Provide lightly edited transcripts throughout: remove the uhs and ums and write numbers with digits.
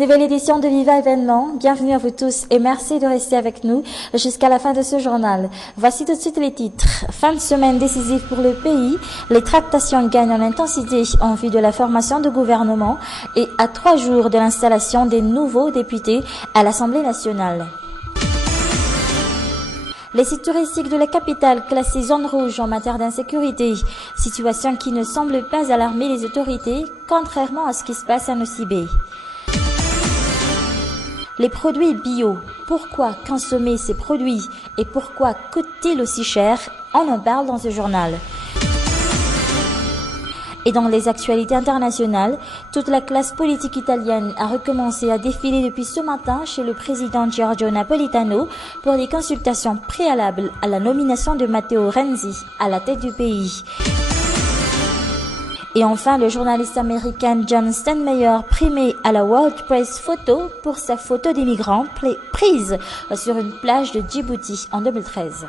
Nouvelle édition de Viva Événement. Bienvenue à vous tous et merci de rester avec nous jusqu'à la fin de ce journal. Voici tout de suite les titres. Fin de semaine décisive pour le pays. Les tractations gagnent en intensité en vue de la formation de gouvernement et à 3 jours de l'installation des nouveaux députés à l'Assemblée nationale. Les sites touristiques de la capitale classés zone rouge en matière d'insécurité, situation qui ne semble pas alarmer les autorités, contrairement à ce qui se passe à Nosibé. Les produits bio, pourquoi consommer ces produits et pourquoi coûtent-ils aussi cher? On en parle dans ce journal. Et dans les actualités internationales, toute la classe politique italienne a recommencé à défiler depuis ce matin chez le président Giorgio Napolitano pour des consultations préalables à la nomination de Matteo Renzi à la tête du pays. Et enfin, le journaliste américain John Steinmeier primé à la World Press Photo pour sa photo des migrants prise sur une plage de Djibouti en 2013.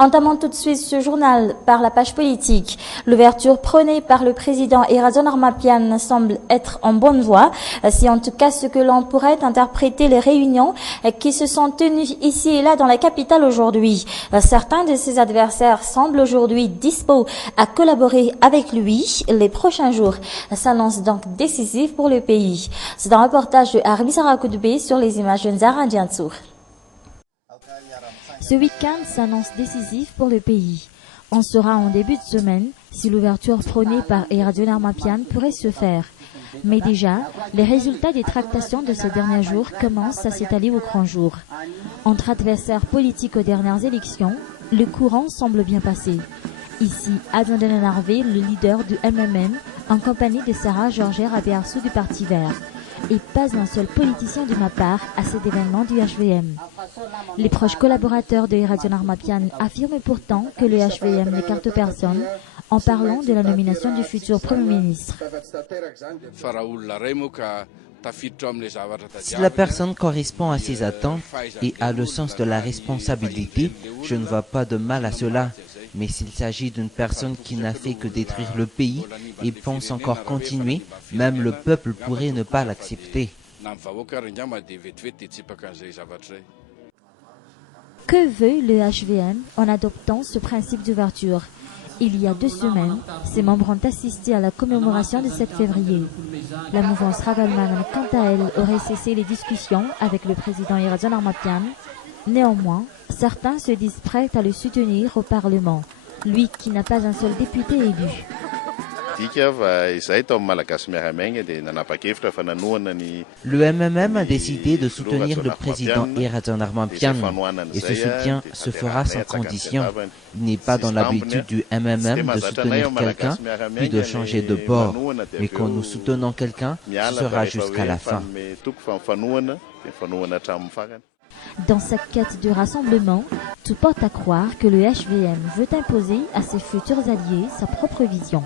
Entamons tout de suite ce journal par la page politique. L'ouverture prônée par le président Erazon Armapian semble être en bonne voie. C'est en tout cas ce que l'on pourrait interpréter les réunions qui se sont tenues ici et là dans la capitale aujourd'hui. Certains de ses adversaires semblent aujourd'hui dispos à collaborer avec lui. Les prochains jours s'annoncent donc décisifs pour le pays. C'est un reportage de Arbi Sarakoudbe sur les images de Nzara Diansour. Ce week-end s'annonce décisif pour le pays. On saura en début de semaine si l'ouverture prônée par Erazon Armapian pourrait se faire. Mais déjà, les résultats des tractations de ces derniers jours commencent à s'étaler au grand jour. Entre adversaires politiques aux dernières élections, le courant semble bien passé. Ici, Adnan Denanarvé, le leader du MMM, en compagnie de Sarah Georger Abearsou du Parti Vert. Et pas un seul politicien de ma part à cet événement du HVM. Les proches collaborateurs de Erazon Armapian affirment pourtant que le HVM n'écarte personne en parlant de la nomination du futur Premier ministre. Si la personne correspond à ses attentes et a le sens de la responsabilité, je ne vois pas de mal à cela. Mais s'il s'agit d'une personne qui n'a fait que détruire le pays et pense encore continuer, même le peuple pourrait ne pas l'accepter. Que veut le HVM en adoptant ce principe d'ouverture? Il y a 2 semaines, ses membres ont assisté à la commémoration du 7 février. La mouvance Ragalman, quant à elle, aurait cessé les discussions avec le président Erazon Armapian. Néanmoins, certains se disent prêts à le soutenir au Parlement, lui qui n'a pas un seul député élu. Le MMM a décidé de soutenir le président Erazon Armapian et ce soutien se fera sans condition. Il n'est pas dans l'habitude du MMM de soutenir quelqu'un puis de changer de bord. Mais quand nous soutenons quelqu'un, ce sera jusqu'à la fin. Dans sa quête de rassemblement, tout porte à croire que le HVM veut imposer à ses futurs alliés sa propre vision.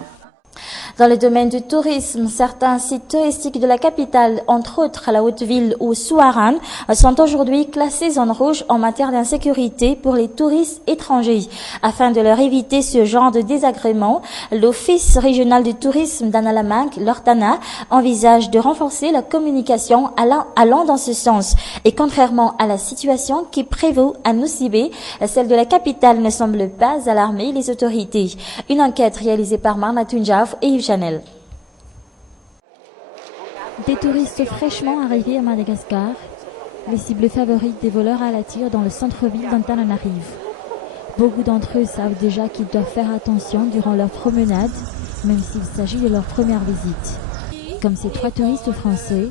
Dans le domaine du tourisme, certains sites touristiques de la capitale, entre autres la Haute-Ville ou Souarane, sont aujourd'hui classés zone rouge en matière d'insécurité pour les touristes étrangers. Afin de leur éviter ce genre de désagrément, l'Office régional du tourisme d'Analamanque, l'Ortana, envisage de renforcer la communication allant dans ce sens. Et contrairement à la situation qui prévaut à Nosibé, celle de la capitale ne semble pas alarmer les autorités. Une enquête réalisée par Marna Tunjaf et Yves Chanel. Des touristes fraîchement arrivés à Madagascar, les cibles favorites des voleurs à la tire dans le centre-ville d'Antananarive. Beaucoup d'entre eux savent déjà qu'ils doivent faire attention durant leur promenade, même s'il s'agit de leur première visite. Comme ces 3 touristes français,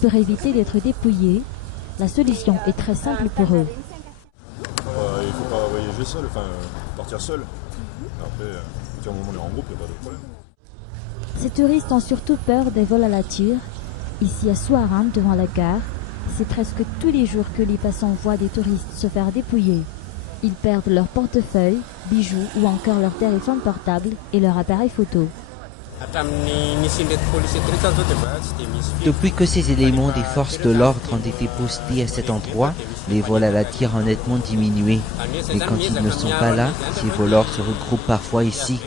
pour éviter d'être dépouillés, la solution est très simple pour eux. Il ne faut pas voyager seul, enfin partir seul. Après, au moment où on est en groupe, il n'y a pas de problème. Ces touristes ont surtout peur des vols à la tire. Ici à Souarane, devant la gare, c'est presque tous les jours que les passants voient des touristes se faire dépouiller. Ils perdent leur portefeuille, bijoux ou encore leur téléphone portable et leur appareil photo. Depuis que ces éléments des forces de l'ordre ont été postés à cet endroit, les vols à la tire ont nettement diminué. Mais quand ils ne sont pas là, ces voleurs se regroupent parfois ici.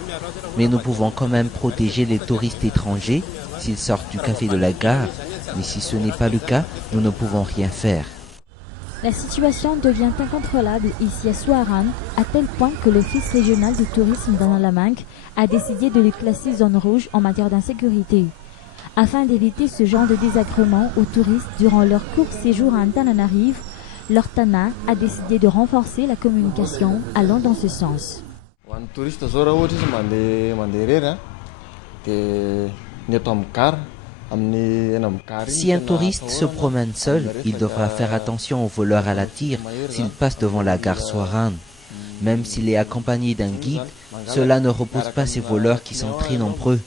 Mais nous pouvons quand même protéger les touristes étrangers s'ils sortent du café de la gare. Mais si ce n'est pas le cas, nous ne pouvons rien faire. La situation devient incontrôlable ici à Souarane, à tel point que l'Office régional du tourisme d'Analamanque a décidé de les classer zone rouge en matière d'insécurité. Afin d'éviter ce genre de désagrément aux touristes durant leur court séjour à Antananarivo, l'Ortana a décidé de renforcer la communication allant dans ce sens. Si un touriste se promène seul, il devra faire attention aux voleurs à la tire s'il passe devant la gare Souarane. Même s'il est accompagné d'un guide, cela ne repose pas ces voleurs qui sont très nombreux.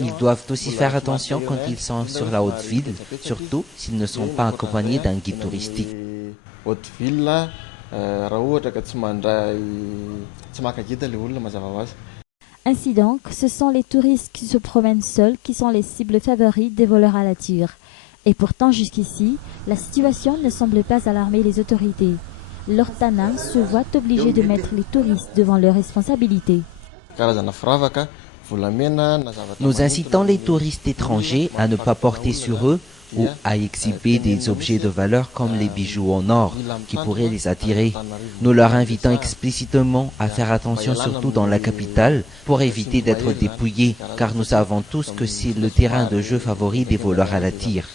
Ils doivent aussi faire attention quand ils sont sur la haute ville, surtout s'ils ne sont pas accompagnés d'un guide touristique. Ainsi donc, ce sont les touristes qui se promènent seuls qui sont les cibles favorites des voleurs à la tire. Et pourtant, jusqu'ici, la situation ne semble pas alarmer les autorités. L'Ortana se voit obligé de mettre les touristes devant leurs responsabilités. Nous incitons les touristes étrangers à ne pas porter sur eux ou à exhiber des objets de valeur comme les bijoux en or qui pourraient les attirer. Nous leur invitons explicitement à faire attention surtout dans la capitale pour éviter d'être dépouillés car nous savons tous que c'est le terrain de jeu favori des voleurs à la tire.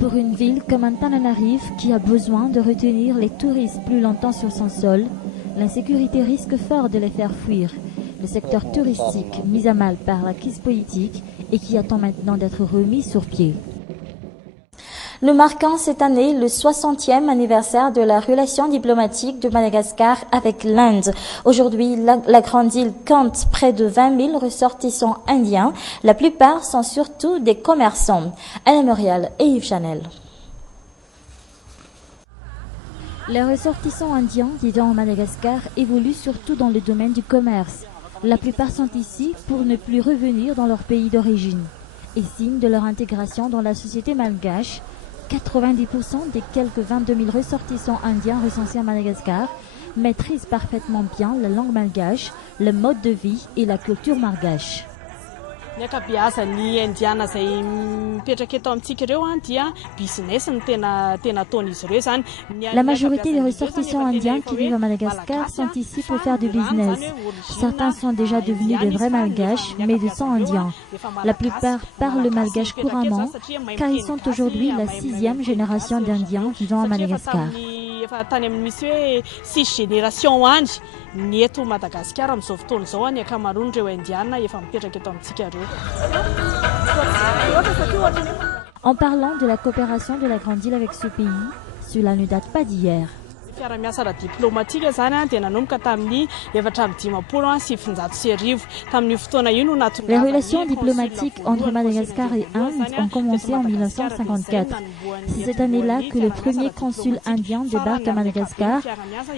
Pour une ville comme Antananarivo qui a besoin de retenir les touristes plus longtemps sur son sol, l'insécurité risque fort de les faire fuir. Le secteur touristique mis à mal par la crise politique et qui attend maintenant d'être remis sur pied. Nous marquons cette année le 60e anniversaire de la relation diplomatique de Madagascar avec l'Inde. Aujourd'hui, la grande île compte près de 20 000 ressortissants indiens. La plupart sont surtout des commerçants. Anna Muriel et Yves Chanel. Les ressortissants indiens vivant à Madagascar évoluent surtout dans le domaine du commerce. La plupart sont ici pour ne plus revenir dans leur pays d'origine. Et signe de leur intégration dans la société malgache, 90% des quelques 22 000 ressortissants indiens recensés à Madagascar maîtrisent parfaitement bien la langue malgache, le mode de vie et la culture malgache. La majorité des ressortissants indiens qui vivent à Madagascar sont ici pour faire du business. Certains sont déjà devenus des vrais malgaches, mais de sang indien. La plupart parlent le malgache couramment, car ils sont aujourd'hui la 6e génération d'Indiens vivant à Madagascar. Tany amin'ny misy hoe 6 génération andry ny eto Madagasikara amin'izao fotoana izao ny ankamaroan'ireo indiana efa mipetraka eto amintsika ireo. En parlant de la coopération de la grande île avec ce pays, cela ne date pas d'hier. Fiara-miasa diplomatique zany dia nanomboka tamin'ny 450 tamin'ny fotoana io no nahatonga. Les relations diplomatiques entre Madagascar et Inde ont commencé en 1954. C'est cette année-là que le premier consul indien débarque à Madagascar,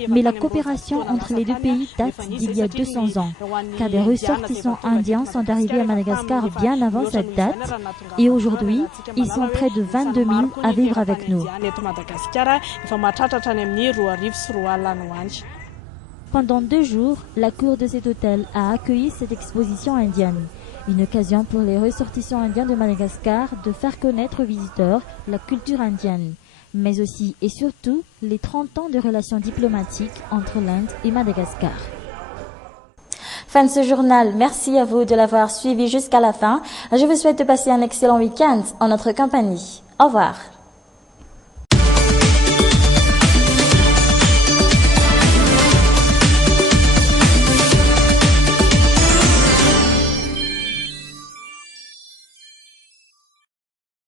mais la coopération entre les deux pays date d'il y a 200 ans, car des ressortissants indiens sont arrivés à Madagascar bien avant cette date, et aujourd'hui, ils sont près de 22 000 à vivre avec nous. Pendant 2 jours, la cour de cet hôtel a accueilli cette exposition indienne. Une occasion pour les ressortissants indiens de Madagascar de faire connaître aux visiteurs la culture indienne, mais aussi et surtout les 30 ans de relations diplomatiques entre l'Inde et Madagascar. Fin de ce journal. Merci à vous de l'avoir suivi jusqu'à la fin. Je vous souhaite de passer un excellent week-end en notre compagnie. Au revoir.